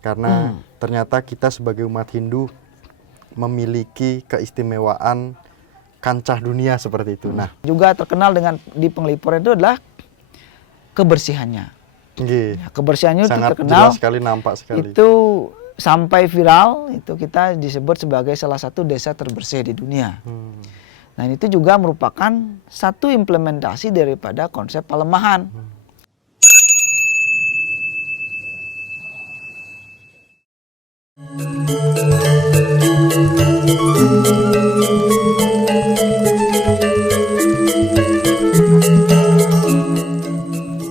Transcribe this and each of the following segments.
Karena ternyata kita sebagai umat Hindu memiliki keistimewaan kancah dunia seperti itu. Nah, juga terkenal dengan di Penglipuran itu adalah kebersihannya. nggih, Ya, kebersihannya itu sangat terkenal. jelas sekali, nampak sekali. Itu sampai viral, itu kita disebut sebagai salah satu desa terbersih di dunia. Nah, itu juga merupakan satu implementasi daripada konsep pelemahan.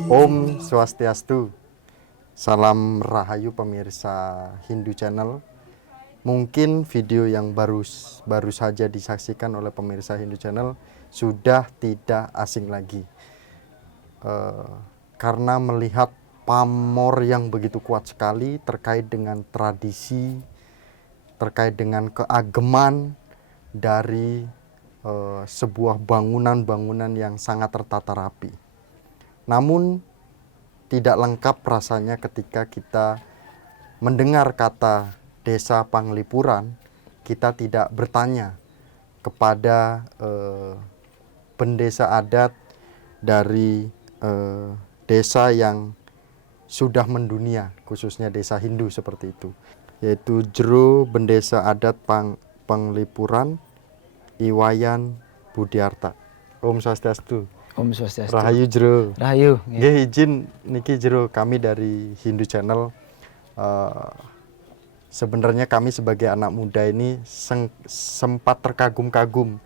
Om Swastiastu, salam rahayu pemirsa Hindu Channel. Mungkin video yang baru saja disaksikan oleh pemirsa Hindu Channel sudah tidak asing lagi, karena melihat pamor yang begitu kuat sekali terkait dengan tradisi, terkait dengan keageman dari sebuah bangunan-bangunan yang sangat tertata rapi. Namun tidak lengkap rasanya ketika kita mendengar kata Desa Penglipuran, kita tidak bertanya kepada pendesa adat dari desa yang sudah mendunia, khususnya desa Hindu seperti itu, yaitu Jero Bendesa Adat Penglipuran, Iwayan Budiarta. Om Swastiastu. Om Swastiastu. Rahayu Jero. Rahayu. Nggih, izin niki Jero, kami dari Hindu Channel. Sebenarnya kami sebagai anak muda ini sempat terkagum-kagum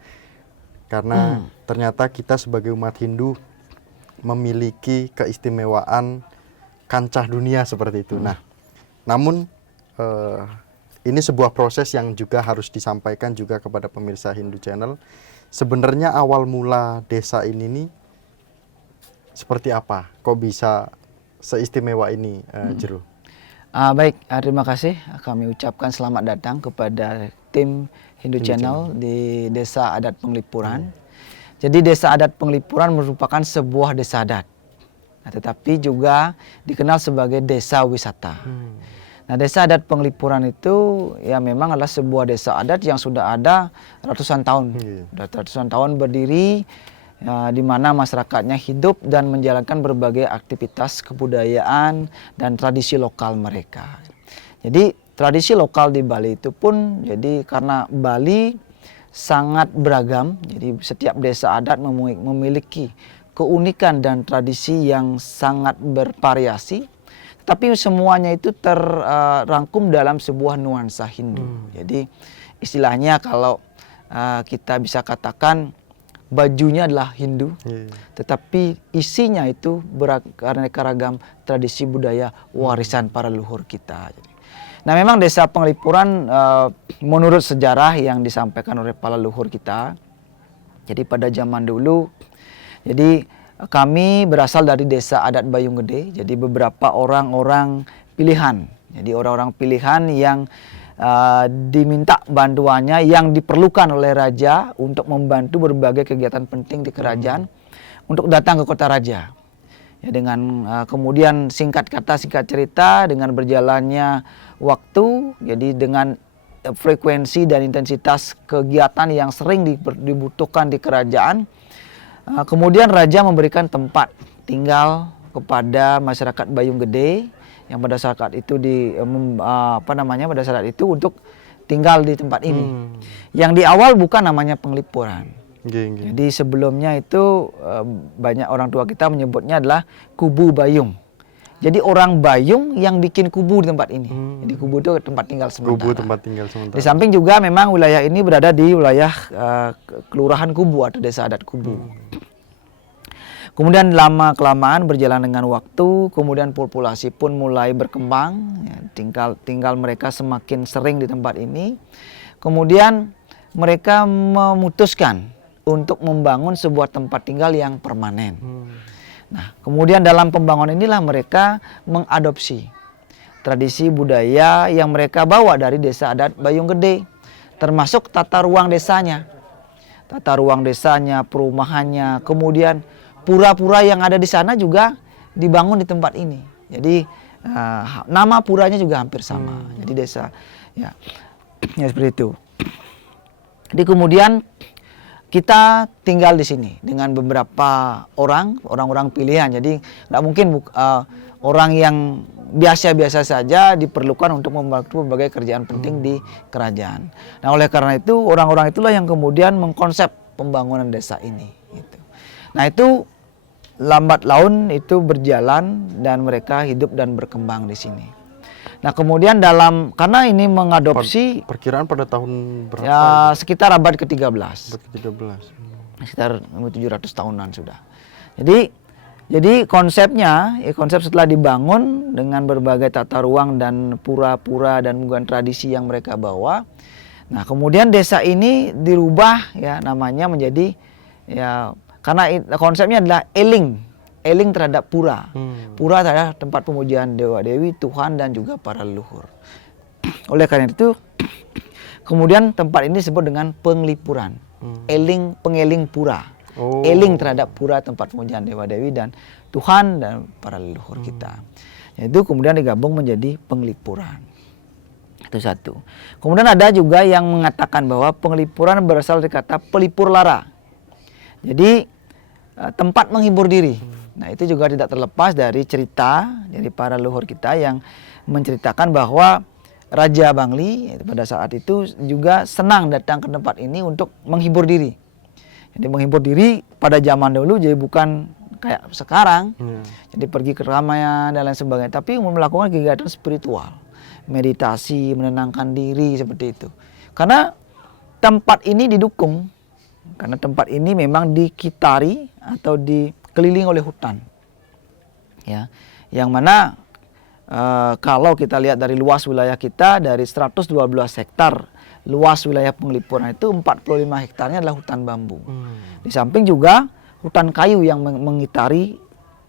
karena ternyata kita sebagai umat Hindu memiliki keistimewaan kancah dunia seperti itu. Nah, namun ini sebuah proses yang juga harus disampaikan juga kepada pemirsa Hindu Channel. Sebenarnya awal mula desa ini nih seperti apa? Kok bisa seistimewa ini, Jero? Baik, terima kasih. Kami ucapkan selamat datang kepada tim Hindu Channel di Desa Adat Penglipuran. Jadi Desa Adat Penglipuran merupakan sebuah desa adat, nah, tetapi juga dikenal sebagai desa wisata. Nah, Desa Adat Penglipuran itu ya memang adalah sebuah desa adat yang sudah ada ratusan tahun. Sudah ratusan tahun berdiri, di mana masyarakatnya hidup dan menjalankan berbagai aktivitas kebudayaan dan tradisi lokal mereka. Jadi tradisi lokal di Bali itu pun jadi karena Bali sangat beragam, jadi setiap desa adat memiliki keunikan dan tradisi yang sangat bervariasi, tapi semuanya itu terrangkum dalam sebuah nuansa Hindu. Jadi istilahnya kalau kita bisa katakan bajunya adalah Hindu, tetapi isinya itu beraneka ragam tradisi budaya warisan para leluhur kita. Nah, memang Desa Penglipuran menurut sejarah yang disampaikan oleh para leluhur kita, jadi pada zaman dulu, jadi kami berasal dari Desa Adat Bayung Gede, jadi beberapa orang-orang pilihan, jadi orang-orang pilihan yang diminta bantuannya yang diperlukan oleh raja untuk membantu berbagai kegiatan penting di kerajaan untuk datang ke kota raja. Ya, dengan kemudian singkat kata singkat cerita, dengan berjalannya waktu, jadi dengan frekuensi dan intensitas kegiatan yang sering dibutuhkan di kerajaan, kemudian raja memberikan tempat tinggal kepada masyarakat Bayung Gede yang pada saat itu pada saat itu untuk tinggal di tempat ini. Yang di awal bukan namanya Penglipuran. Jadi sebelumnya itu banyak orang tua kita menyebutnya adalah Kubu Bayung. Jadi orang Bayung yang bikin kubu di tempat ini. Jadi kubu itu tempat tinggal sementara. Kubu tempat tinggal sementara. Di samping juga memang wilayah ini berada di wilayah Kelurahan Kubu atau Desa Adat Kubu. Kemudian lama-kelamaan berjalan dengan waktu, kemudian populasi pun mulai berkembang, ya, tinggal mereka semakin sering di tempat ini. Kemudian mereka memutuskan untuk membangun sebuah tempat tinggal yang permanen. Nah, kemudian dalam pembangunan inilah mereka mengadopsi tradisi budaya yang mereka bawa dari Desa Adat Bayung Gede, termasuk tata ruang desanya. Tata ruang desanya, perumahannya, kemudian pura-pura yang ada di sana juga dibangun di tempat ini. Jadi nama puranya juga hampir sama. Jadi desa ya, ya seperti itu. Jadi kemudian kita tinggal di sini dengan beberapa orang-orang pilihan. Jadi nggak mungkin orang yang biasa-biasa saja diperlukan untuk membantu berbagai kerjaan penting di kerajaan. Nah, oleh karena itu orang-orang itulah yang kemudian mengkonsep pembangunan desa ini. Gitu. Nah, itu lambat laun itu berjalan dan mereka hidup dan berkembang di sini. Nah, kemudian karena ini mengadopsi perkiraan pada tahun berapa? ya sekitar abad ke-13. Abad ke-13. Sekitar 700 tahunan sudah. Jadi konsepnya, konsep setelah dibangun dengan berbagai tata ruang dan pura-pura dan bukan tradisi yang mereka bawa. Nah, kemudian desa ini dirubah ya namanya menjadi ya karena konsepnya adalah eling terhadap pura. Pura adalah tempat pemujaan dewa-dewi, Tuhan dan juga para leluhur. Oleh karena itu kemudian tempat ini disebut dengan penglipuran. Pengeling pura. Eling terhadap pura tempat pemujaan dewa-dewi dan Tuhan dan para leluhur kita. Itu kemudian digabung menjadi penglipuran. Itu satu. Kemudian ada juga yang mengatakan bahwa penglipuran berasal dari kata pelipur lara. Jadi tempat menghibur diri. Nah, itu juga tidak terlepas dari cerita dari para leluhur kita yang menceritakan bahwa Raja Bangli pada saat itu juga senang datang ke tempat ini untuk menghibur diri. Jadi menghibur diri pada zaman dulu jadi bukan kayak sekarang. Jadi pergi ke keramaian dan lain sebagainya, tapi melakukan kegiatan spiritual, meditasi, menenangkan diri seperti itu. Karena tempat ini didukung, karena tempat ini memang dikitari atau dikelilingi oleh hutan. Ya, yang mana kalau kita lihat dari luas wilayah kita dari 112 hektar luas wilayah penglipuran itu 45 hektarnya adalah hutan bambu. Di samping juga hutan kayu yang mengitari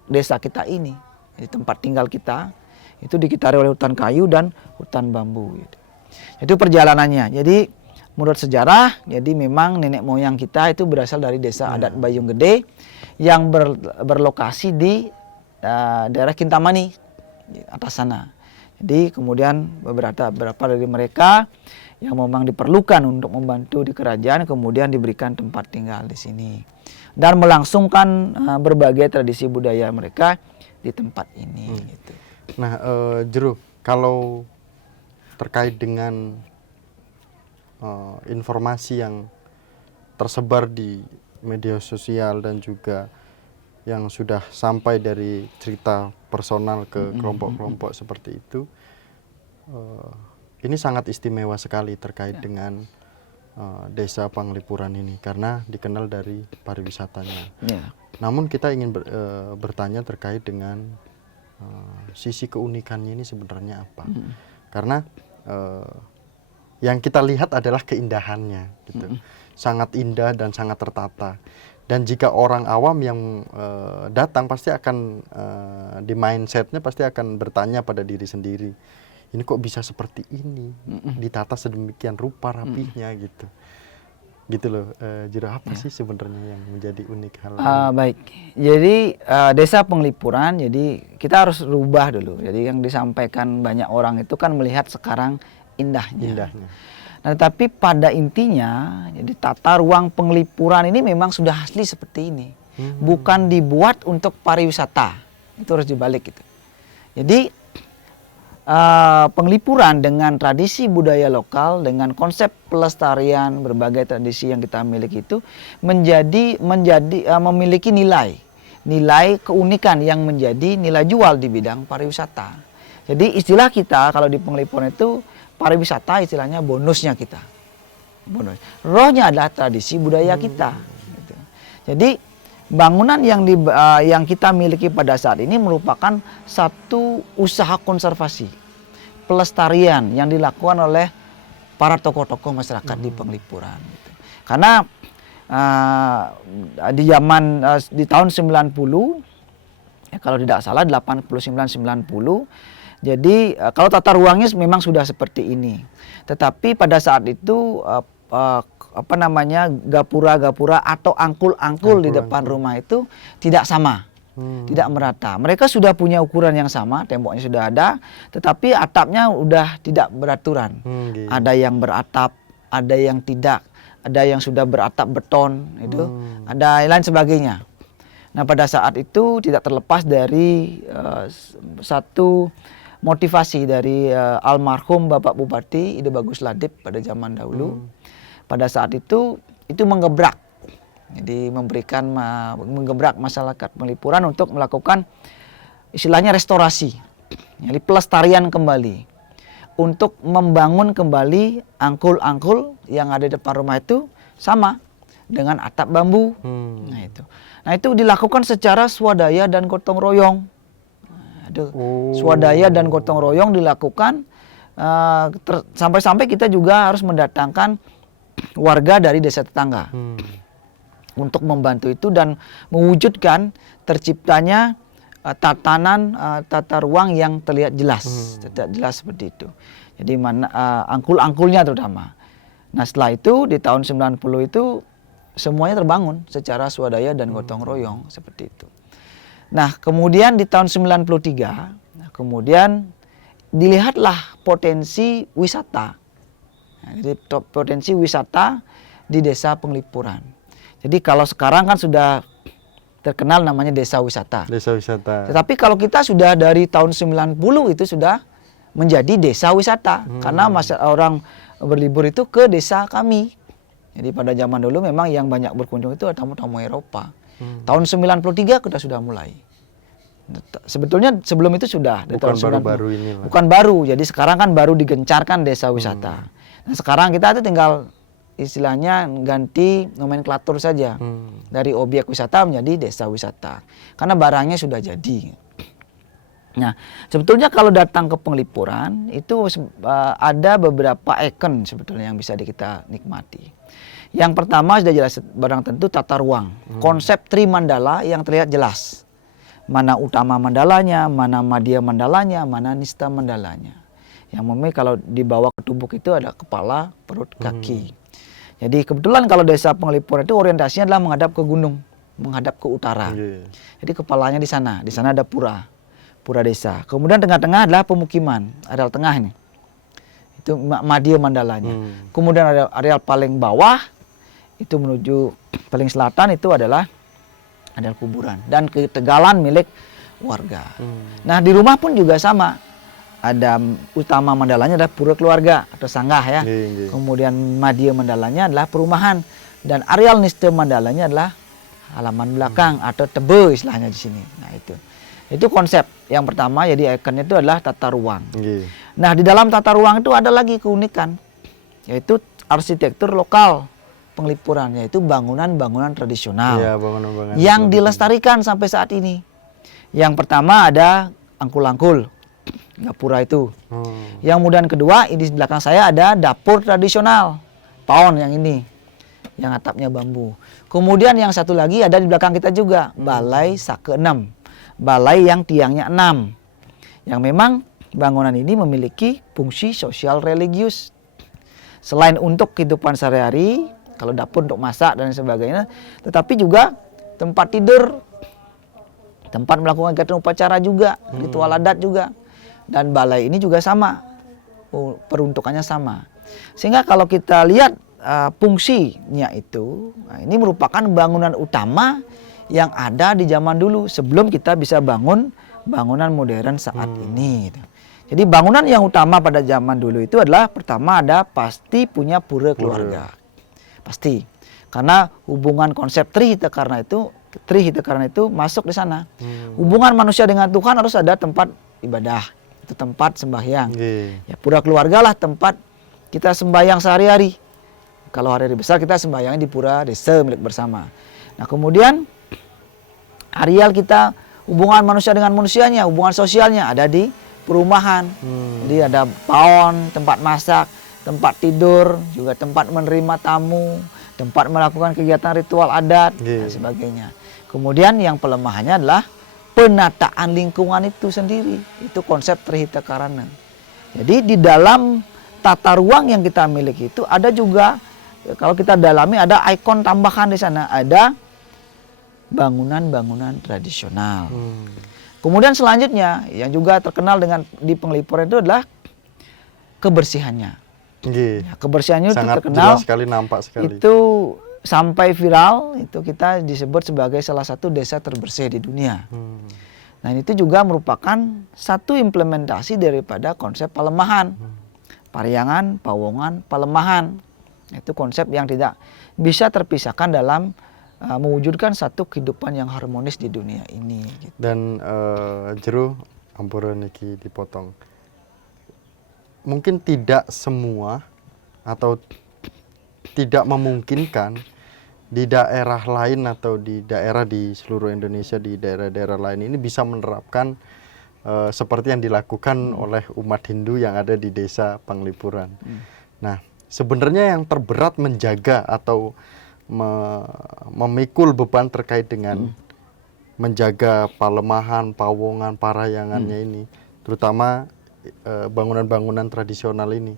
desa kita ini. Jadi tempat tinggal kita itu dikitari oleh hutan kayu dan hutan bambu. Gitu. Itu perjalanannya. Jadi menurut sejarah, jadi memang nenek moyang kita itu berasal dari desa adat Bayung Gede yang berlokasi di daerah Kintamani atas sana. Jadi kemudian beberapa dari mereka yang memang diperlukan untuk membantu di kerajaan kemudian diberikan tempat tinggal di sini dan melangsungkan berbagai tradisi budaya mereka di tempat ini. Gitu. Nah, Jero, kalau terkait dengan informasi yang tersebar di media sosial dan juga yang sudah sampai dari cerita personal ke kelompok-kelompok seperti itu, ini sangat istimewa sekali terkait dengan desa Penglipuran ini karena dikenal dari pariwisatanya. Namun kita ingin bertanya terkait dengan sisi keunikannya ini sebenarnya apa? Karena yang kita lihat adalah keindahannya, gitu. Sangat indah dan sangat tertata. Dan jika orang awam yang datang pasti akan di mindsetnya pasti akan bertanya pada diri sendiri, ini kok bisa seperti ini, ditata sedemikian rupa rapihnya gitu. Gitu loh, Jero, apa sih sebenarnya yang menjadi unik hal ini? Baik, jadi desa Penglipuran, jadi kita harus rubah dulu. Jadi yang disampaikan banyak orang itu kan melihat sekarang indahnya. Nah, tapi pada intinya, jadi tata ruang Penglipuran ini memang sudah asli seperti ini, bukan dibuat untuk pariwisata. Itu harus dibalik gitu. Jadi Penglipuran dengan tradisi budaya lokal, dengan konsep pelestarian berbagai tradisi yang kita miliki itu memiliki nilai keunikan yang menjadi nilai jual di bidang pariwisata. Jadi istilah kita kalau di Penglipuran itu pariwisata istilahnya bonusnya kita. Bonus. Rohnya adalah tradisi budaya kita. Gitu. Jadi bangunan yang kita miliki pada saat ini merupakan satu usaha konservasi, pelestarian yang dilakukan oleh para tokoh-tokoh masyarakat di Penglipuran. Gitu. Karena di tahun 90, ya kalau tidak salah 89-90, jadi kalau tata ruangnya memang sudah seperti ini. Tetapi pada saat itu gapura-gapura atau angkul-angkul di depan rumah itu tidak sama. tidak merata. Mereka sudah punya ukuran yang sama, temboknya sudah ada, tetapi atapnya udah tidak beraturan. Gitu. Ada yang beratap, ada yang tidak, ada yang sudah beratap beton, itu, ada lain sebagainya. Nah, pada saat itu tidak terlepas dari satu motivasi dari almarhum Bapak Bupati Ide Bagus Ladip pada zaman dahulu. Pada saat itu menggebrak. Jadi menggebrak masyarakat Penglipuran untuk melakukan istilahnya restorasi. Jadi pelestarian kembali. Untuk membangun kembali angkul-angkul yang ada di depan rumah itu sama dengan atap bambu. Nah itu dilakukan secara swadaya dan gotong royong. Swadaya dan gotong royong dilakukan sampai-sampai kita juga harus mendatangkan warga dari desa tetangga untuk membantu itu dan mewujudkan terciptanya tata ruang yang terlihat jelas, seperti itu. Jadi angkul-angkulnya terutama. Nah setelah itu di tahun 90 itu semuanya terbangun secara swadaya dan gotong royong seperti itu. Nah, kemudian di tahun 93, kemudian dilihatlah potensi wisata. Nah, jadi potensi wisata di Desa Penglipuran. Jadi kalau sekarang kan sudah terkenal namanya desa wisata. Desa wisata. Tetapi kalau kita sudah dari tahun 90 itu sudah menjadi desa wisata karena orang berlibur itu ke desa kami. Jadi pada zaman dulu memang yang banyak berkunjung itu tamu-tamu Eropa. Tahun 93 kita sudah mulai. Sebetulnya sebelum itu sudah. Bukan baru-baru ini. Bukan baru, jadi sekarang kan baru digencarkan desa wisata. Nah sekarang kita itu tinggal istilahnya ganti nomenklatur saja. Dari objek wisata menjadi desa wisata. Karena barangnya sudah jadi. Nah, sebetulnya kalau datang ke Penglipuran itu ada beberapa ikon sebetulnya yang bisa kita nikmati. Yang pertama sudah jelas barang tentu tata ruang. Konsep Trimandala yang terlihat jelas. Mana utama mandalanya, mana madya mandalanya, mana nista mandalanya. Yang memang kalau dibawa ke tubuh itu ada kepala, perut, kaki. Jadi kebetulan kalau desa Penglipuran itu orientasinya adalah menghadap ke gunung, menghadap ke utara. Jadi kepalanya di sana ada pura desa. Kemudian tengah-tengah adalah pemukiman, areal tengah ini. Itu madya mandalanya. Kemudian areal paling bawah itu menuju paling selatan itu adalah kuburan dan ketegalan milik warga. Nah di rumah pun juga sama. Ada utama mandalanya adalah pura keluarga atau sanggah ya. Kemudian madya mandalanya adalah perumahan dan areal nista mandalanya adalah halaman belakang atau tebe istilahnya di sini. Nah itu konsep yang pertama. Jadi ikonnya itu adalah tata ruang. Nah di dalam tata ruang itu ada lagi keunikan, yaitu arsitektur lokal Penglipuran, yaitu bangunan-bangunan tradisional yang dilestarikan sampai saat ini. Yang pertama ada angkul-angkul, gapura itu. Yang kemudian kedua, ini di belakang saya ada dapur tradisional, paon yang ini, yang atapnya bambu. Kemudian yang satu lagi ada di belakang kita juga, balai sake 6, balai yang tiangnya 6, yang memang bangunan ini memiliki fungsi sosial religius. Selain untuk kehidupan sehari-hari, kalau dapur untuk masak dan sebagainya, tetapi juga tempat tidur, tempat melakukan kegiatan upacara juga, ritual adat juga. Dan balai ini juga sama, peruntukannya sama. Sehingga kalau kita lihat fungsinya itu, nah ini merupakan bangunan utama yang ada di zaman dulu sebelum kita bisa bangun bangunan modern saat ini. Jadi bangunan yang utama pada zaman dulu itu adalah pertama ada pasti punya pura keluarga. Pasti, karena hubungan konsep Trihitakarna itu masuk di sana. Hubungan manusia dengan Tuhan harus ada tempat ibadah, itu tempat sembahyang. Ya pura keluarga lah tempat kita sembahyang sehari-hari. Kalau hari-hari besar kita sembahyangnya di pura desa milik bersama. Nah kemudian areal kita hubungan manusia dengan manusianya, hubungan sosialnya ada di perumahan. Jadi ada paon, tempat masak, tempat tidur, juga tempat menerima tamu, tempat melakukan kegiatan ritual adat, dan sebagainya. Kemudian yang pelemahannya adalah penataan lingkungan itu sendiri. Itu konsep Trihitakarna. Jadi di dalam tata ruang yang kita miliki itu ada juga, kalau kita dalami ada ikon tambahan di sana. Ada bangunan-bangunan tradisional. Kemudian selanjutnya yang juga terkenal dengan di Penglipuran itu adalah kebersihannya. Nggih. Ya, kebersihannya itu Sangat terkenal. jelas sekali, nampak sekali. Itu sampai viral, itu kita disebut sebagai salah satu desa terbersih di dunia. Nah, itu juga merupakan satu implementasi daripada konsep Palemahan. Pariangan, Pawongan, Palemahan. Itu konsep yang tidak bisa terpisahkan dalam mewujudkan satu kehidupan yang harmonis di dunia ini. Gitu. Dan Jero, ampura niki dipotong. Mungkin tidak semua atau tidak memungkinkan di daerah lain atau di daerah di seluruh Indonesia, di daerah-daerah lain ini bisa menerapkan seperti yang dilakukan oleh umat Hindu yang ada di desa Penglipuran. Nah, sebenarnya yang terberat menjaga atau memikul beban terkait dengan menjaga Palemahan, Pawongan, Parayangannya ini, terutama bangunan-bangunan tradisional ini.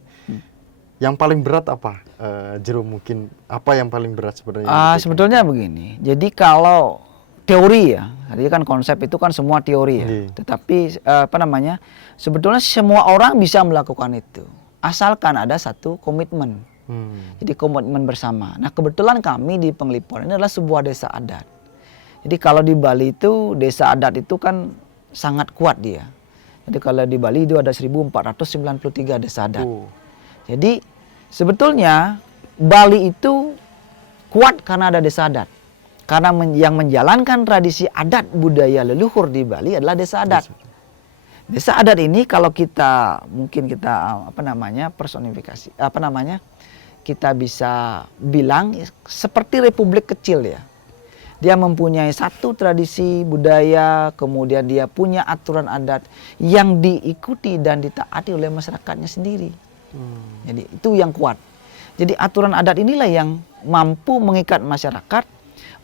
Yang paling berat apa, Jero? Mungkin apa yang paling berat sebenarnya? Sebetulnya begini. Jadi kalau teori ya, tadi kan konsep itu kan semua teori ya. Tetapi sebetulnya semua orang bisa melakukan itu, asalkan ada satu komitmen. Jadi komitmen bersama. Nah, kebetulan kami di Penglipuran ini adalah sebuah desa adat. Jadi kalau di Bali itu desa adat itu kan sangat kuat dia. Jadi kalau di Bali itu ada 1493 desa adat. Jadi sebetulnya Bali itu kuat karena ada desa adat. Karena yang menjalankan tradisi adat budaya leluhur di Bali adalah desa adat. Desa adat ini kalau kita personifikasi, kita bisa bilang seperti republik kecil ya. Dia mempunyai satu tradisi budaya, kemudian dia punya aturan adat yang diikuti dan ditaati oleh masyarakatnya sendiri. Jadi itu yang kuat. Jadi aturan adat inilah yang mampu mengikat masyarakat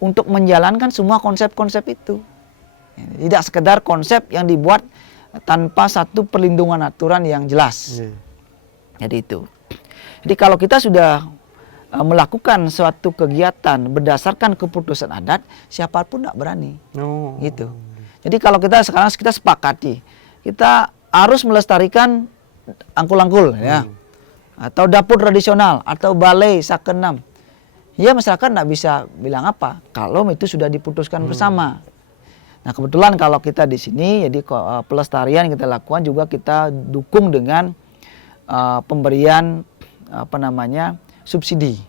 untuk menjalankan semua konsep-konsep itu. Tidak sekedar konsep yang dibuat tanpa satu perlindungan aturan yang jelas. Jadi itu. Jadi kalau kita sudah melakukan suatu kegiatan berdasarkan keputusan adat, siapapun tidak berani. Gitu. Jadi kalau kita sekarang sepakati, kita harus melestarikan angkul-angkul ya. Atau dapur tradisional atau balai sakenam. Ya masyarakat tidak bisa bilang apa kalau itu sudah diputuskan bersama. Nah, kebetulan kalau kita di sini jadi pelestarian kita lakukan juga kita dukung dengan pemberian subsidi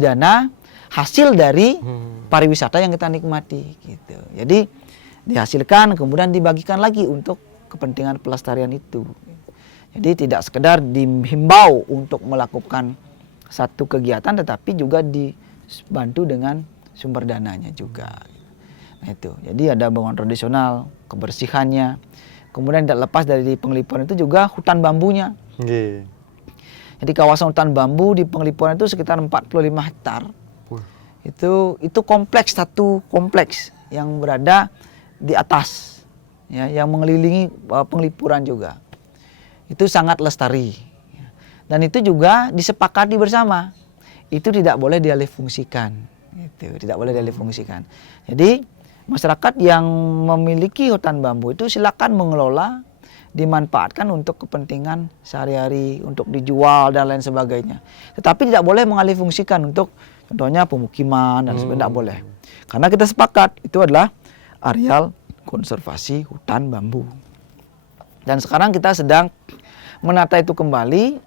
dana hasil dari pariwisata yang kita nikmati gitu. Jadi dihasilkan kemudian dibagikan lagi untuk kepentingan pelestarian itu. Jadi tidak sekedar dihimbau untuk melakukan satu kegiatan tetapi juga dibantu dengan sumber dananya juga. Nah itu. Jadi ada bangunan tradisional, kebersihannya. Kemudian tidak lepas dari Penglipuran itu juga hutan bambunya. Jadi kawasan hutan bambu di Penglipuran itu sekitar 45 hektar. Itu kompleks, satu kompleks yang berada di atas ya, yang mengelilingi Penglipuran juga. Itu sangat lestari. Dan itu juga disepakati bersama. Itu tidak boleh dialihfungsikan. Itu tidak boleh dialihfungsikan. Jadi masyarakat yang memiliki hutan bambu itu silakan mengelola, dimanfaatkan untuk kepentingan sehari-hari, untuk dijual dan lain sebagainya. Tetapi tidak boleh mengalihfungsikan untuk contohnya pemukiman dan sebagainya, tidak boleh. Karena kita sepakat itu adalah areal konservasi hutan bambu. Dan sekarang kita sedang menata itu kembali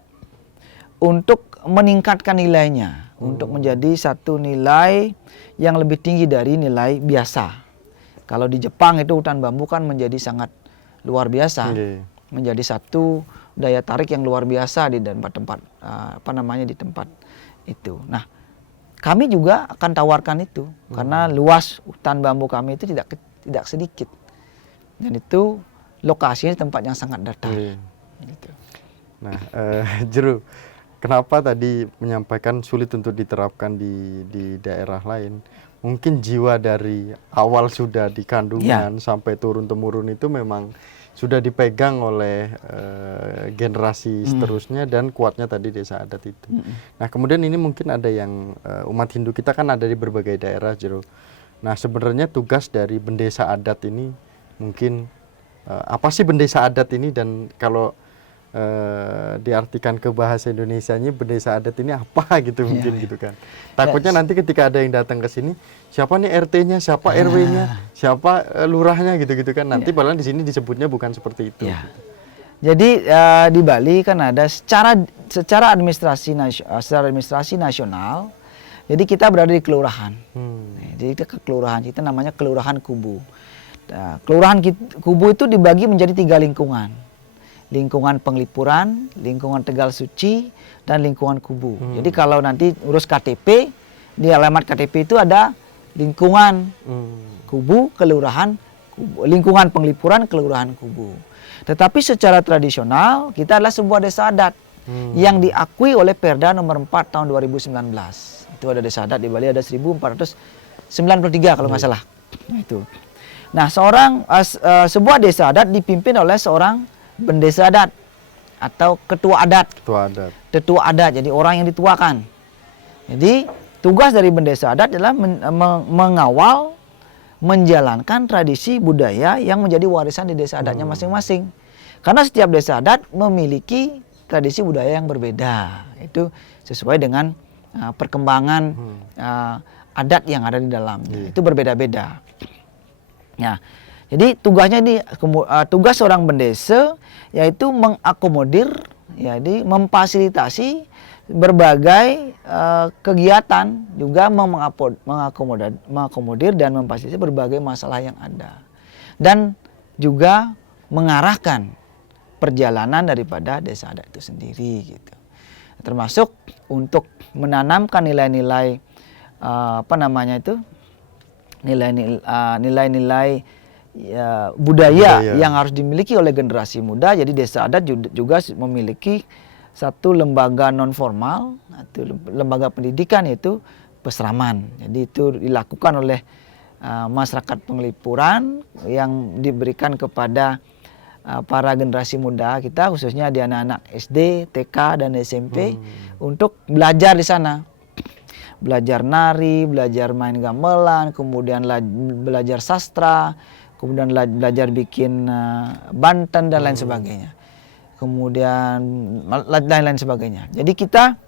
untuk meningkatkan nilainya, untuk menjadi satu nilai yang lebih tinggi dari nilai biasa. Kalau di Jepang itu hutan bambu kan menjadi sangat luar biasa, menjadi satu daya tarik yang luar biasa di tempat di tempat itu. Nah, kami juga akan tawarkan itu karena luas hutan bambu kami itu tidak sedikit, dan itu lokasinya tempat yang sangat datar. Gitu. Nah, Jero, kenapa tadi menyampaikan sulit untuk diterapkan di daerah lain? Mungkin jiwa dari awal sudah di kandungan sampai turun-temurun itu memang sudah dipegang oleh generasi seterusnya dan kuatnya tadi desa adat itu. Nah, kemudian ini mungkin ada yang umat Hindu kita kan ada di berbagai daerah, Jero. Nah, sebenarnya tugas dari bendesa adat ini mungkin apa sih bendesa adat ini, dan kalau diartikan ke bahasa Indonesianya bendesa adat ini apa gitu mungkin Iya. gitu kan. Takutnya nanti ketika ada yang datang ke sini, siapa nih RT-nya, siapa RW-nya, siapa lurahnya gitu-gitu kan. Nanti padahal di sini disebutnya bukan seperti itu. Ya. Jadi di Bali kan ada secara administrasi nasional. Jadi kita berada di kelurahan. Jadi kita ke kelurahan, kita namanya Kelurahan Kubu. Nah, Kubu itu dibagi menjadi 3 lingkungan. Lingkungan Penglipuran, lingkungan Tegal Suci, dan lingkungan Kubu. Jadi kalau nanti urus KTP, di alamat KTP itu ada lingkungan Kubu, kelurahan Kubu, lingkungan Penglipuran, kelurahan Kubu. Tetapi secara tradisional kita adalah sebuah desa adat yang diakui oleh Perda nomor 4 tahun 2019. Itu ada desa adat di Bali, ada 1493 kalau nggak salah. Nah, itu. Nah, sebuah desa adat dipimpin oleh seorang bendesa adat atau ketua adat. Ketua adat, jadi orang yang dituakan. Jadi tugas dari bendesa adat adalah mengawal, menjalankan tradisi budaya yang menjadi warisan di desa adatnya masing-masing. Karena setiap desa adat memiliki tradisi budaya yang berbeda. Itu sesuai dengan perkembangan adat yang ada di dalamnya. Itu berbeda-beda. Nah, jadi tugas seorang bendesa yaitu mengakomodir, jadi memfasilitasi berbagai kegiatan, juga mengakomodir dan memfasilitasi berbagai masalah yang ada, dan juga mengarahkan perjalanan daripada desa adat itu sendiri gitu. Termasuk untuk menanamkan nilai-nilai nilai-nilai budaya yang harus dimiliki oleh generasi muda. Jadi desa adat juga memiliki satu lembaga non formal, lembaga pendidikan, yaitu Pesraman. Jadi itu dilakukan oleh masyarakat Penglipuran yang diberikan kepada para generasi muda kita, khususnya di anak-anak SD, TK, dan SMP untuk belajar di sana. Belajar nari, belajar main gamelan, kemudian belajar sastra, kemudian belajar bikin banten dan lain sebagainya. Kemudian lain-lain sebagainya. Jadi kita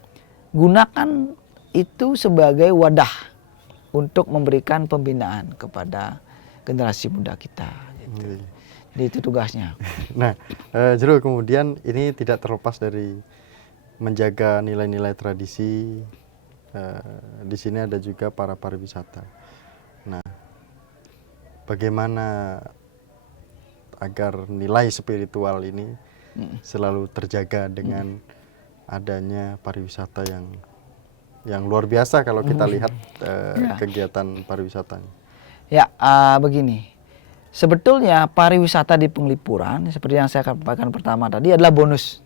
gunakan itu sebagai wadah untuk memberikan pembinaan kepada generasi muda kita. Gitu. Jadi itu tugasnya. Nah, Jero, kemudian ini tidak terlepas dari menjaga nilai-nilai tradisi. Di sini ada juga para pariwisata. Nah, bagaimana agar nilai spiritual ini selalu terjaga dengan adanya pariwisata yang luar biasa kalau kita lihat kegiatan pariwisatanya? Ya, begini. Sebetulnya pariwisata di Penglipuran, seperti yang saya katakan pertama tadi, adalah bonus.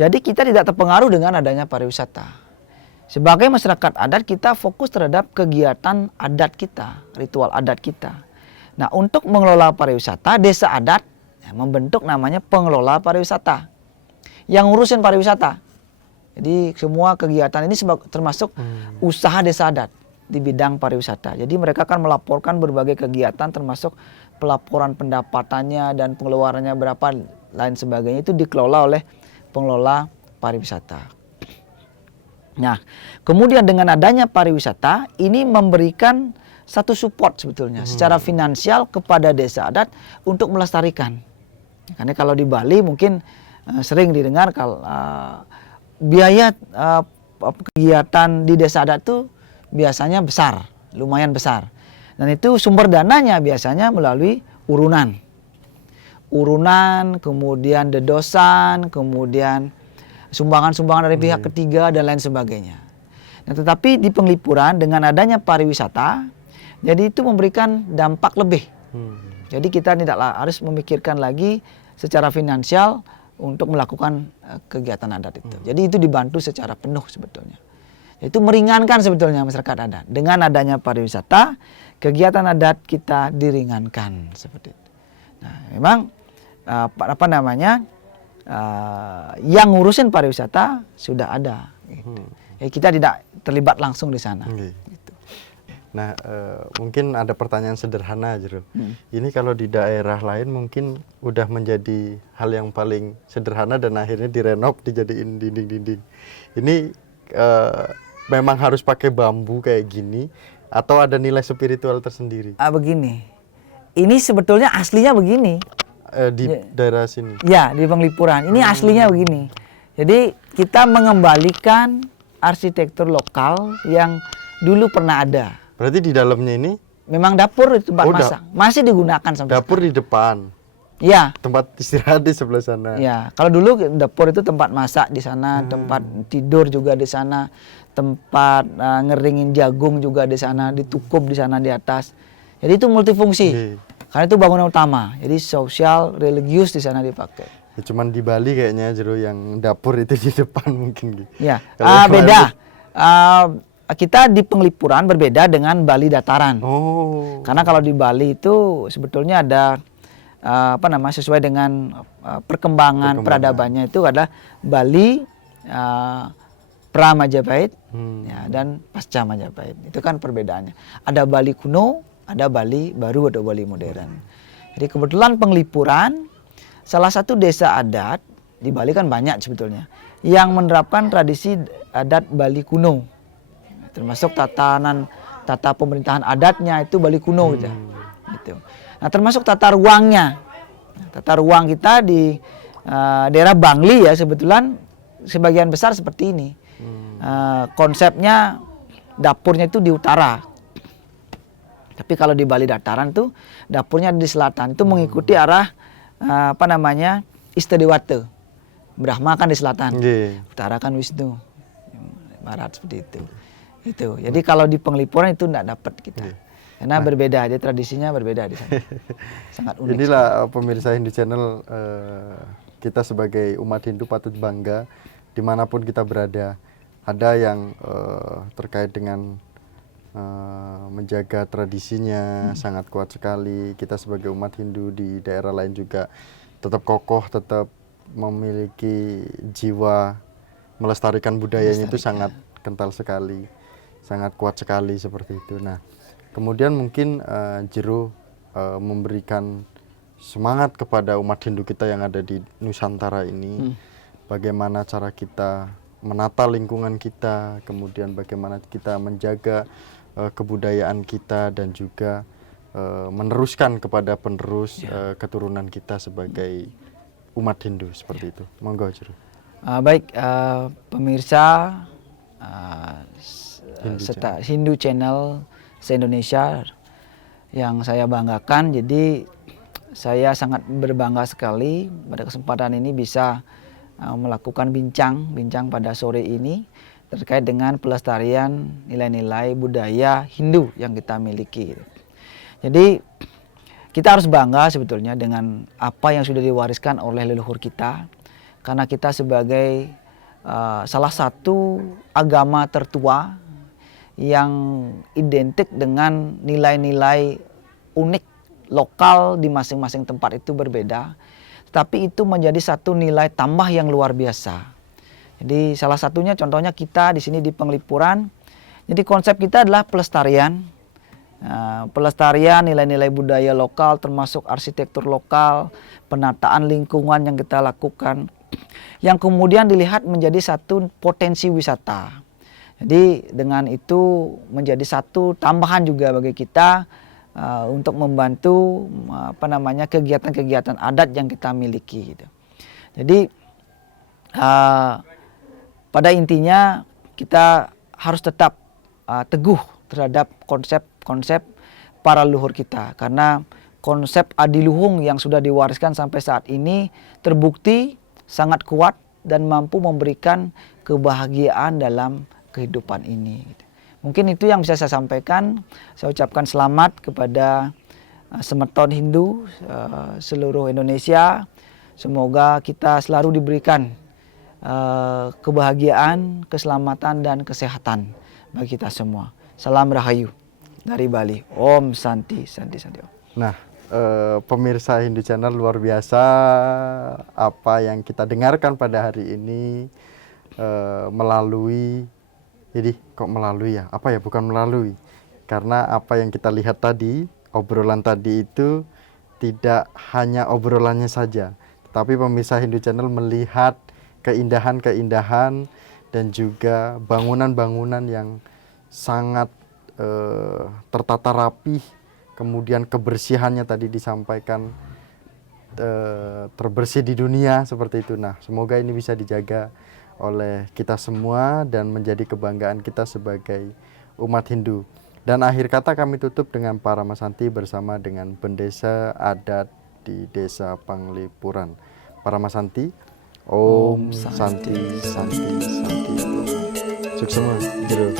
Jadi kita tidak terpengaruh dengan adanya pariwisata. Sebagai masyarakat adat, kita fokus terhadap kegiatan adat kita, ritual adat kita. Nah, untuk mengelola pariwisata, desa adat membentuk namanya pengelola pariwisata yang ngurusin pariwisata. Jadi semua kegiatan ini termasuk usaha desa adat di bidang pariwisata. Jadi mereka akan melaporkan berbagai kegiatan, termasuk pelaporan pendapatannya dan pengeluarannya berapa, lain sebagainya, itu dikelola oleh pengelola pariwisata. Nah, kemudian dengan adanya pariwisata ini memberikan satu support sebetulnya secara finansial kepada desa adat untuk melestarikan. Karena kalau di Bali mungkin sering didengar kalau biaya kegiatan di desa adat itu biasanya besar, lumayan besar. Dan itu sumber dananya biasanya melalui urunan, kemudian dedosan, kemudian sumbangan-sumbangan dari pihak ketiga dan lain sebagainya. Nah, tetapi di Penglipuran dengan adanya pariwisata, jadi itu memberikan dampak lebih. Jadi kita tidak harus memikirkan lagi secara finansial untuk melakukan kegiatan adat itu. Jadi itu dibantu secara penuh sebetulnya. Itu meringankan sebetulnya masyarakat adat. Dengan adanya pariwisata, kegiatan adat kita diringankan seperti itu. Nah, memang yang ngurusin pariwisata sudah ada. Gitu. Kita tidak terlibat langsung di sana. Gitu. Nah, mungkin ada pertanyaan sederhana, Jero. Ini kalau di daerah lain mungkin udah menjadi hal yang paling sederhana dan akhirnya direnov dijadiin dinding-dinding. Ini memang harus pakai bambu kayak gini atau ada nilai spiritual tersendiri Begini, ini sebetulnya aslinya begini. di daerah sini? Ya, di Penglipuran. Ini aslinya begini. Jadi kita mengembalikan arsitektur lokal yang dulu pernah ada. Berarti di dalamnya ini Memang dapur itu tempat Oh, masak. Masih digunakan sampai dapur di depan, sekarang. Ya, tempat istirahat di sebelah sana. ya. Kalau dulu dapur itu tempat masak di sana, tempat tidur juga di sana, tempat ngeringin jagung juga di sana, ditukup di sana di atas. Jadi itu multifungsi. Oke. Karena itu bangunan utama. Jadi sosial, religius di sana dipakai. Ya, cuman di Bali kayaknya Jero yang dapur itu di depan mungkin gitu. Ya, Kalau yang beda. lain Kita di Penglipuran berbeda dengan Bali dataran. Oh. Karena kalau di Bali itu sebetulnya ada sesuai dengan perkembangan peradabannya itu adalah Bali pra Majapahit ya, dan pasca Majapahit. Itu kan perbedaannya. Ada Bali kuno, ada Bali baru, ada Bali modern. Jadi kebetulan Penglipuran salah satu desa adat di Bali kan banyak sebetulnya yang menerapkan tradisi adat Bali kuno. Termasuk tata pemerintahan adatnya itu Bali kuno gitu. Nah, termasuk tata ruangnya. Tata ruang kita di daerah Bangli ya sebetulnya sebagian besar seperti ini. Konsepnya dapurnya itu di utara. Tapi kalau di Bali dataran tuh dapurnya di selatan. Itu mengikuti arah Istadewata. Brahma kan di selatan. Utara kan Wisnu. Barat seperti itu. Itu. Jadi kalau di Penglipuran itu enggak dapat kita. Karena berbeda, dia tradisinya berbeda di sana. Sangat unik. Inilah pemirsa Hindu Channel, kita sebagai umat Hindu patut bangga dimanapun kita berada. Ada yang terkait dengan menjaga tradisinya sangat kuat sekali. Kita sebagai umat Hindu di daerah lain juga tetap kokoh, tetap memiliki jiwa melestarikan budayanya itu sangat kental sekali, sangat kuat sekali seperti itu. Nah, kemudian mungkin Jero memberikan semangat kepada umat Hindu kita yang ada di Nusantara ini, bagaimana cara kita menata lingkungan kita, kemudian bagaimana kita menjaga kebudayaan kita dan juga meneruskan kepada penerus keturunan kita sebagai umat Hindu seperti itu. Monggo Jero. Baik, pemirsa Hindu Hindu Channel se-Indonesia yang saya banggakan. Jadi saya sangat berbangga sekali pada kesempatan ini bisa melakukan bincang pada sore ini terkait dengan pelestarian nilai-nilai budaya Hindu yang kita miliki. Jadi kita harus bangga sebetulnya dengan apa yang sudah diwariskan oleh leluhur kita, karena kita sebagai salah satu agama tertua yang identik dengan nilai-nilai unik lokal di masing-masing tempat itu berbeda, tapi itu menjadi satu nilai tambah yang luar biasa. Jadi salah satunya contohnya kita di sini di Penglipuran. Jadi konsep kita adalah pelestarian nilai-nilai budaya lokal, termasuk arsitektur lokal, penataan lingkungan yang kita lakukan, yang kemudian dilihat menjadi satu potensi wisata. Jadi dengan itu menjadi satu tambahan juga bagi kita untuk membantu kegiatan-kegiatan adat yang kita miliki. Gitu. Jadi pada intinya kita harus tetap teguh terhadap konsep para leluhur kita, karena konsep adiluhung yang sudah diwariskan sampai saat ini terbukti sangat kuat dan mampu memberikan kebahagiaan dalam kehidupan ini. Mungkin itu yang bisa saya sampaikan. Saya ucapkan selamat kepada semeton Hindu seluruh Indonesia. Semoga kita selalu diberikan kebahagiaan, keselamatan, dan kesehatan bagi kita semua. Salam Rahayu dari Bali. Om Santi, Santi, Santi. Nah, pemirsa Hindu Channel, luar biasa apa yang kita dengarkan pada hari ini melalui, jadi kok melalui ya? Apa ya? Bukan melalui. Karena apa yang kita lihat tadi, obrolan tadi itu tidak hanya obrolannya saja, tapi pemirsa Hindu Channel melihat keindahan-keindahan dan juga bangunan-bangunan yang sangat tertata rapih, kemudian kebersihannya tadi disampaikan terbersih di dunia seperti itu. Nah, semoga ini bisa dijaga oleh kita semua dan menjadi kebanggaan kita sebagai umat Hindu. Dan akhir kata kami tutup dengan Paramasanti bersama dengan pendesa adat di Desa Panglipuran. Paramasanti, Om Santi Santi Santi. Sukses semua. Jero.